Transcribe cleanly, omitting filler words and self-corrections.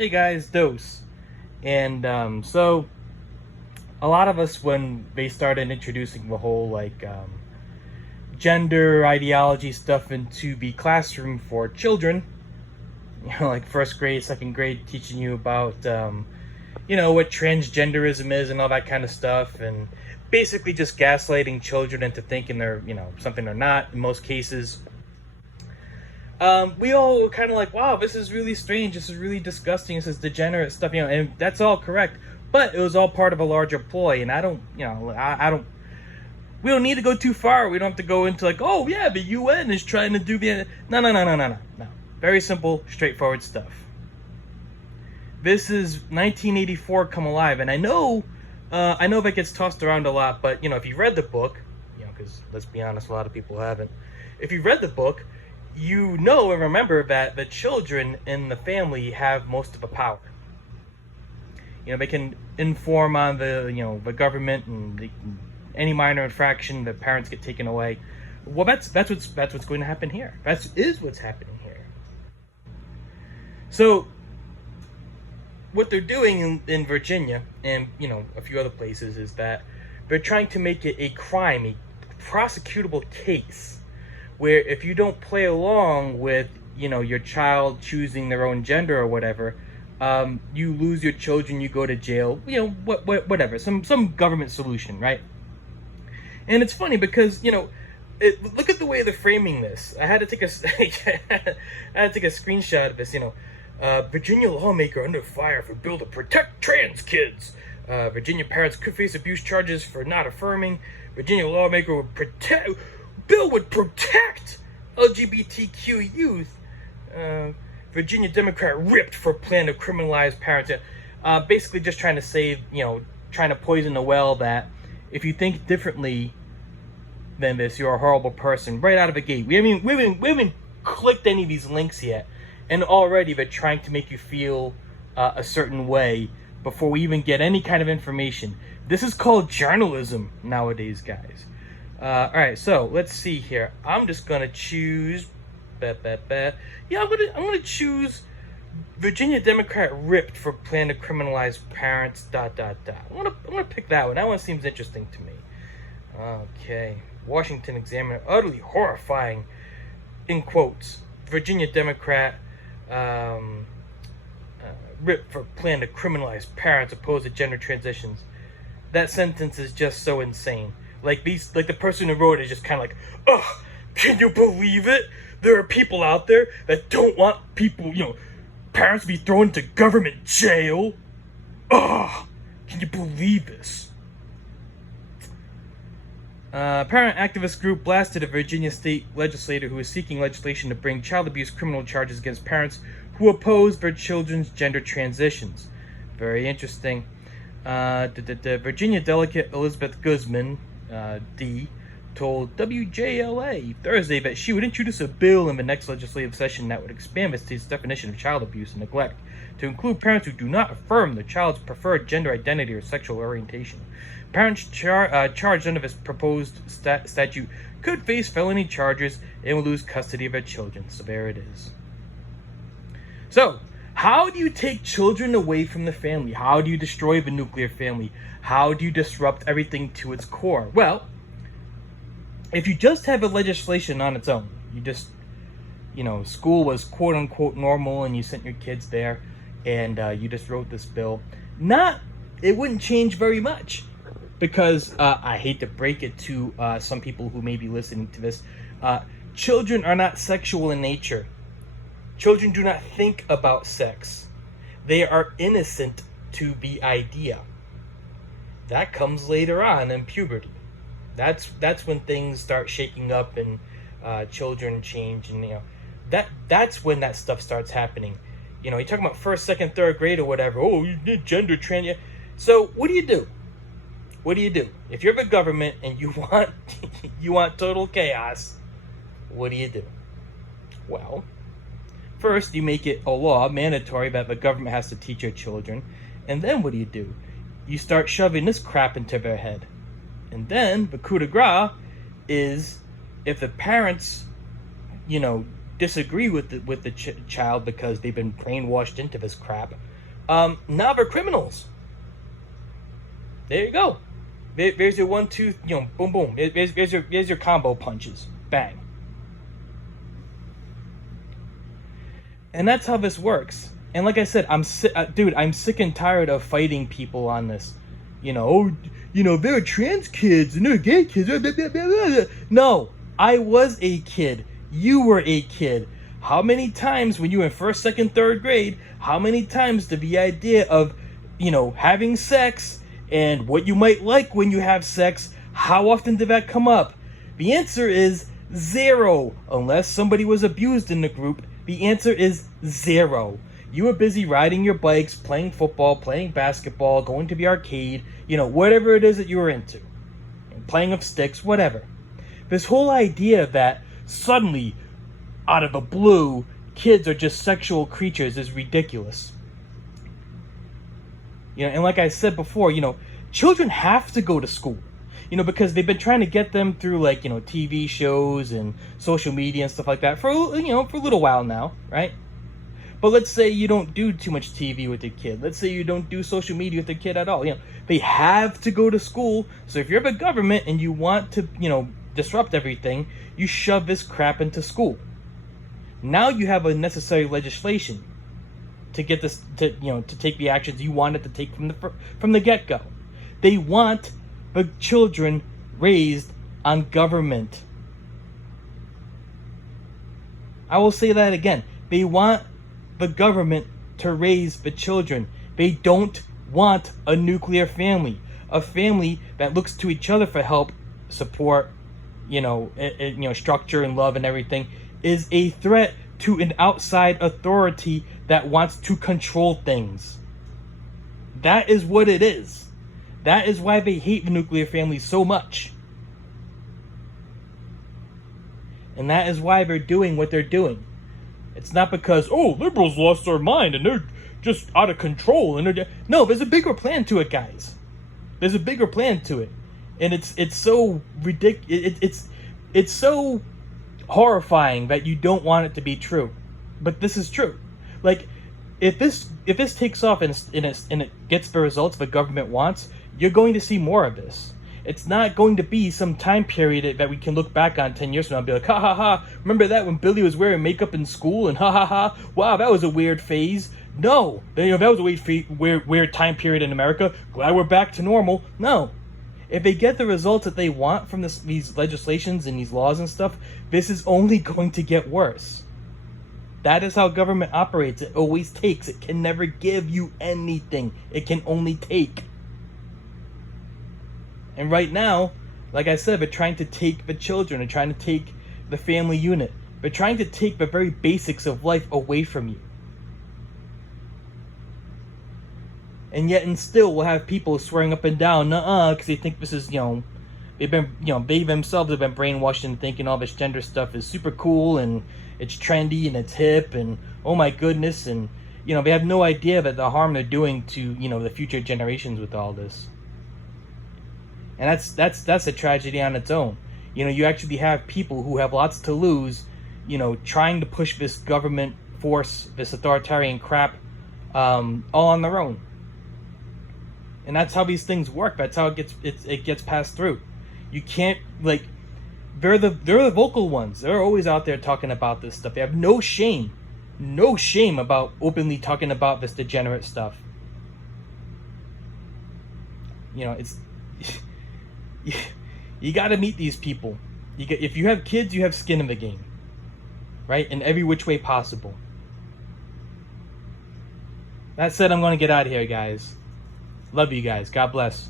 Hey guys, Dose. And so a lot of us, when they started introducing the whole gender ideology stuff into the classroom for children, like first grade, second grade, teaching you about what transgenderism is and all that kind of stuff, and basically just gaslighting children into thinking they're something they're not in most cases. We all were kind of like, wow, this is really strange, this is really disgusting, this is degenerate stuff, and that's all correct. But it was all part of a larger ploy, and I don't, we don't need to go too far. We don't have to go into like, oh yeah, the UN is trying to do the, no. Very simple, straightforward stuff. This is 1984 come alive, and I know that gets tossed around a lot, but if you read the book, because let's be honest, a lot of people haven't. If you read the book, you know and remember that the children in the family have most of the power. They can inform on the government, and any minor infraction, the parents get taken away. Well, that's what's going to happen here. That is what's happening here. So what they're doing in Virginia and a few other places is that they're trying to make it a crime, a prosecutable case, where if you don't play along with your child choosing their own gender or whatever, you lose your children, you go to jail, whatever, some government solution, right? And it's funny because look at the way they're framing this. I had to take a screenshot of this. Virginia lawmaker under fire for bill to protect trans kids. Virginia parents could face abuse charges for not affirming. Virginia lawmaker would protect LGBTQ youth. Virginia Democrat ripped for plan to criminalize parents. Basically just trying to save, trying to poison the well that if you think differently than this, you're a horrible person right out of the gate. We haven't clicked any of these links yet, and already they're trying to make you feel a certain way before we even get any kind of information. This is called journalism nowadays, guys. All right, so let's see here. I'm just gonna choose. Yeah, I'm gonna choose Virginia Democrat ripped for plan to criminalize parents. ... I'm gonna pick that one. That one seems interesting to me. Okay, Washington Examiner, utterly horrifying, in quotes. Virginia Democrat ripped for plan to criminalize parents opposed to gender transitions. That sentence is just so insane. Like the person who wrote it is just kind of like, ugh, can you believe it? There are people out there that don't want people, parents to be thrown into government jail. Ugh, can you believe this? Parent activist group blasted a Virginia state legislator who is seeking legislation to bring child abuse criminal charges against parents who oppose their children's gender transitions. Very interesting. The Virginia delegate Elizabeth Guzman, D., told WJLA Thursday that she would introduce a bill in the next legislative session that would expand the state's definition of child abuse and neglect to include parents who do not affirm their child's preferred gender identity or sexual orientation. Parents charged under this proposed statute could face felony charges and will lose custody of their children. So there it is. So, how do you take children away from the family? How do you destroy the nuclear family? How do you disrupt everything to its core? Well, if you just have a legislation on its own, you just, school was quote unquote normal and you sent your kids there and you just wrote this bill, it wouldn't change very much because I hate to break it to some people who may be listening to this, children are not sexual in nature. Children do not think about sex. They are innocent to the idea. That comes later on in puberty. That's when things start shaking up and children change, and that's when that stuff starts happening. You're talking about first, second, third grade or whatever. Oh, you did gender trans. So what do you do? What do you do if you're the government and you want total chaos? What do you do? Well, first you make it a law, mandatory, that the government has to teach your children, and then what do? You start shoving this crap into their head. And then the coup de grace is if the parents, disagree with the child because they've been brainwashed into this crap, now they're criminals. There you go. There's your 1, 2, boom, boom. There's your combo punches. Bang. And that's how this works. And like I said, I'm sick and tired of fighting people on this. They're trans kids and they're gay kids. Blah, blah, blah, blah. No, I was a kid. You were a kid. How many times when you were in 1st, 2nd, 3rd grade, how many times did the idea of, having sex and what you might like when you have sex, how often did that come up? The answer is 0. Unless somebody was abused in the group, the answer is 0. You were busy riding your bikes, playing football, playing basketball, going to the arcade, whatever it is that you were into. Playing with sticks, whatever. This whole idea that suddenly, out of the blue, kids are just sexual creatures is ridiculous. And like I said before, children have to go to school. Because they've been trying to get them through TV shows and social media and stuff like that for for a little while now, right? But let's say you don't do too much TV with your kid. Let's say you don't do social media with the kid at all. They have to go to school. So if you're the government and you want to, disrupt everything, you shove this crap into school. Now you have a necessary legislation to get this to take the actions you wanted to take from the get-go. They want the children raised on government. I will say that again. They want the government to raise the children. They don't want a nuclear family. A family that looks to each other for help, support, structure and love and everything is a threat to an outside authority that wants to control things. That is what it is. That is why they hate the nuclear family so much. And that is why they're doing what they're doing. It's not because, liberals lost their mind and they're just out of control. No, there's a bigger plan to it, guys. There's a bigger plan to it. And it's so ridiculous. It's so horrifying that you don't want it to be true. But this is true. If this takes off and it gets the results the government wants, you're going to see more of this. It's not going to be some time period that we can look back on 10 years from now and be like, ha ha ha, remember that when Billy was wearing makeup in school and ha ha ha, wow, that was a weird phase. No, that was a weird time period in America. Glad we're back to normal. No. If they get the results that they want from these legislations and these laws and stuff, this is only going to get worse. That is how government operates. It always takes. It can never give you anything. It can only take. And right now, like I said, they're trying to take the children. They're trying to take the family unit. They're trying to take the very basics of life away from you. And yet, and still, we'll have people swearing up and down, because they think this is, they themselves have been brainwashed into thinking all this gender stuff is super cool and it's trendy and it's hip and oh my goodness, and they have no idea that the harm they're doing to the future generations with all this. And that's a tragedy on its own. You actually have people who have lots to lose, trying to push this government force, this authoritarian crap, all on their own. And that's how these things work. That's how it gets passed through. You can't they're the vocal ones. They're always out there talking about this stuff. They have no shame about openly talking about this degenerate stuff. It's you got to meet these people. If you have kids, you have skin in the game, right? In every which way possible. That said, I'm going to get out of here, guys. Love you guys. God bless.